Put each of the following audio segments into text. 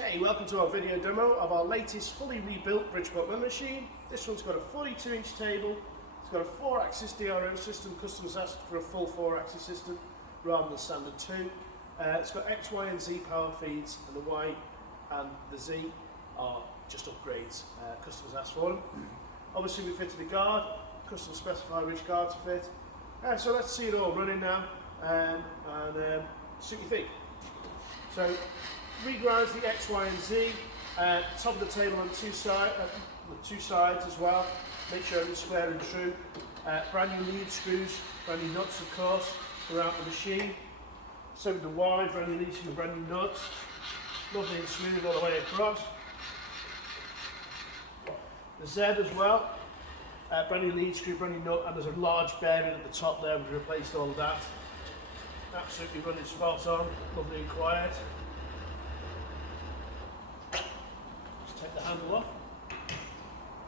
Okay, welcome to our video demo of our latest fully rebuilt Bridgeport milling machine. This one's got a 42-inch table, it's got a 4-axis DRO system. Customers asked for a full 4-axis system rather than standard 2. It's got X, Y and Z power feeds, and the Y and the Z are just upgrades. Customers asked for them. Obviously we fitted a guard, customers specify which guard to fit. So let's see it all running now and see what you think. So, regrinds the X, Y and Z, top of the table on two sides as well, make sure it's square and true. Brand new lead screws, brand new nuts of course throughout the machine. So with the Y, brand new leads and brand new nuts, lovely and smooth all the way across. The Z as well, brand new lead screw, brand new nut, and there's a large bearing at the top there. We've replaced all of that. Absolutely running spot on, lovely and quiet. Take the handle off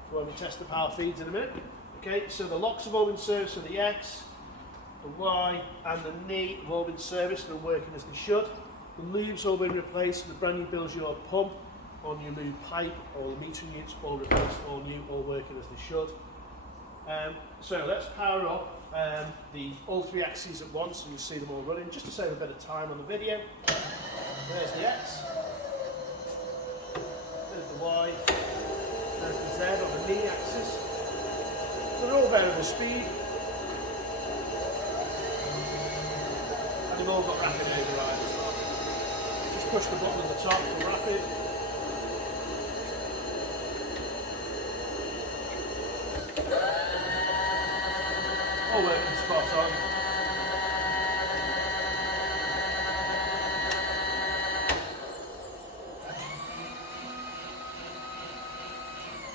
for when we test the power feeds in a minute. Okay, so the locks have all been serviced, so the X, the Y and the knee have all been serviced and are working as they should. The lube's all been replaced with the brand new Bills Your pump on your lube pipe, all the metering units all replaced, all new, all working as they should. So let's power up all 3 axes at once so you see them all running, just to save a bit of time on the video. There's the X. There's the Y, there's the Z on the knee axis. So they're all variable speed. And they've all got rapid override as well. Just push the button at the top for rapid. All working spot on.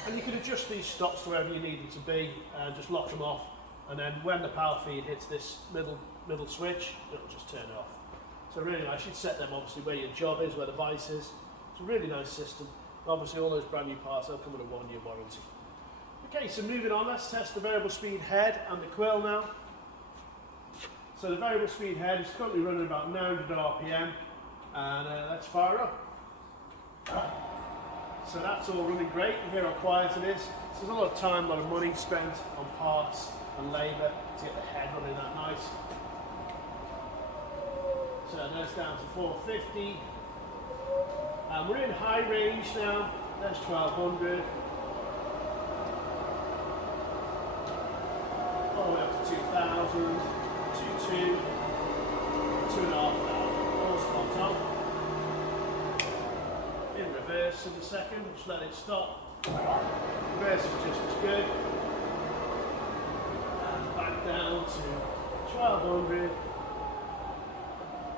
And you can adjust these stops to wherever you need them to be and just lock them off, and then when the power feed hits this middle switch, it'll just turn it off. So really nice. You'd set them obviously where your job is, where the vice is. It's a really nice system. Obviously all those brand new parts, they'll come with a 1-year warranty. Okay, so moving on, let's test the variable speed head and the quill now. So the variable speed head is currently running about 900 RPM, and let's fire up. So that's all running great. You hear how quiet it is. So there's a lot of time, a lot of money spent on parts and labour to get the head running that nice. So that's down to 450. And we're in high range now. There's 1200. All the way up to 2000, 22, 2500, all spot on. In reverse in a second, just let it stop. Reverse is just as good. And back down to 1200,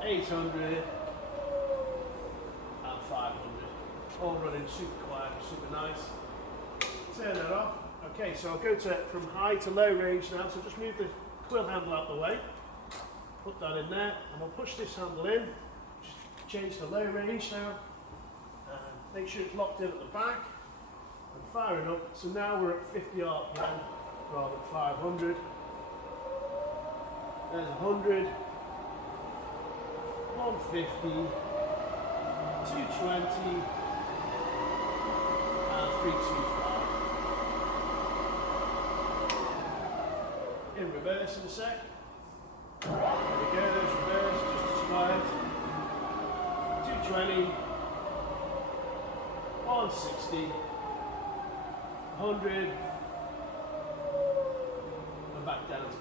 800, and 500. All running super quiet, super nice. Turn that off. Okay, so I'll go from high to low range now, so just move the quill handle out the way, put that in there, and we'll push this handle in, just change to low range now, and make sure it's locked in at the back, and firing up. So now we're at 50 RPM rather than 500. There's 100, 150, 220, and 325. In reverse in a sec. There we go, there's reverse, just as quiet. 220, 160, 100, and back down to 50.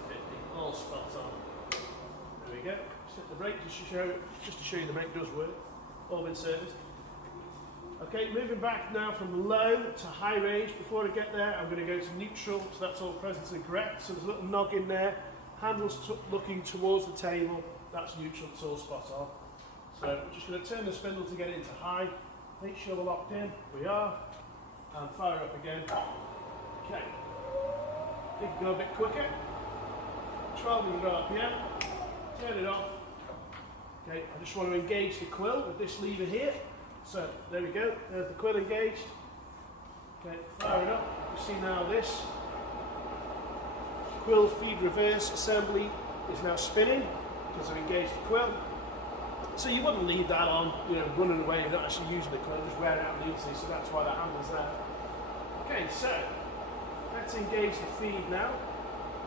All spot on. There we go. Set the brake just to show you the brake does work. All been serviced. Okay, moving back now from low to high range. Before I get there, I'm going to go to neutral, so that's all present and correct. So there's a little noggin there, handles looking towards the table, that's neutral, it's all spot on. So we're just going to turn the spindle to get it into high, make sure we're locked in, we are, and fire up again. Okay, you can go a bit quicker, 1200 RPM, turn it off. Okay, I just want to engage the quill with this lever here. So there we go, there's the quill engaged. Okay, fire it up. You see now this quill feed reverse assembly is now spinning because I've engaged the quill. So you wouldn't leave that on, you know, running away, you're not actually using the quill, just wear it out easily, so that's why that handle's there. Okay, so let's engage the feed now.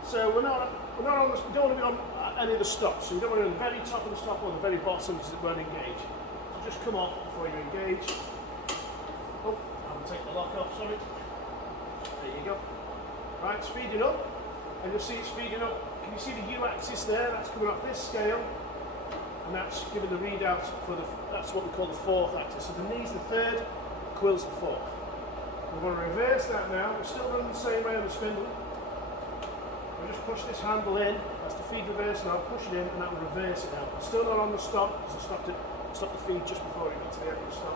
So we're not on this, we don't want to be on any of the stops, so you don't want to be on the very top of the stop or the very bottom because it won't engage. So just come off before you engage. Oh, I'll take the lock off, sorry. There you go. Right, it's feeding up, and you'll see it's feeding up. Can you see the U-axis there? That's coming off this scale. And that's giving the readout for that's what we call the fourth axis. So the knee's the third, quill's the fourth. We're going to reverse that now. We're still running the same way on the spindle. We'll just push this handle in. That's the feed reverse now. Push it in, and that will reverse it now. It's still not on the stop because I stopped the feed just before it got to the end of the stop.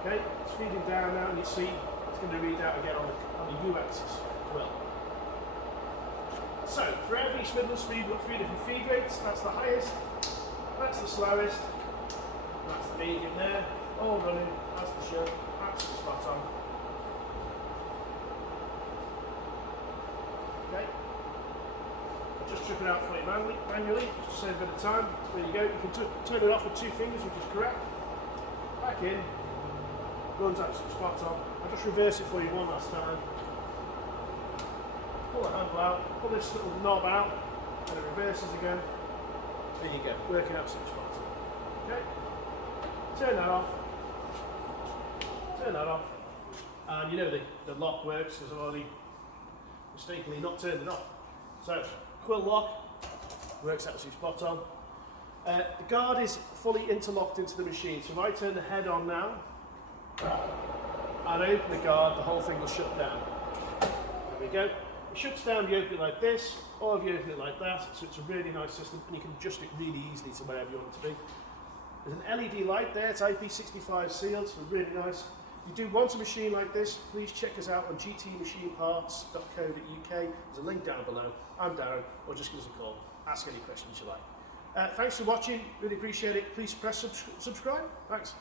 Okay, it's feeding down now, and you see it's going to read out again on the U-axis quill. So for every spindle speed, we've got 3 different feed rates. That's the highest. That's the slowest, that's the medium there, all running, that's the show, that's the spot on. Okay, I'll just trip it out for you manually, just to save a bit of time. There you go, you can turn it off with 2 fingers, which is correct. Back in, runs absolutely spot on. I'll just reverse it for you one last time. Pull the handle out, pull this little knob out, and it reverses again. There you go, working absolutely spot on. Okay, turn that off. Turn that off. And you know the lock works because I've already mistakenly not turned it off. So, quill lock works absolutely spot on. The guard is fully interlocked into the machine. So if I turn the head on now and open the guard, the whole thing will shut down. There we go. It shuts down if you open it like this, or if you open it like that, so it's a really nice system, and you can adjust it really easily to wherever you want it to be. There's an LED light there, it's IP65 sealed, so really nice. If you do want a machine like this, please check us out on gtmachineparts.co.uk. There's a link down below. I'm Darren, or just give us a call. Ask any questions you like. Thanks for watching, really appreciate it. Please press subscribe. Thanks.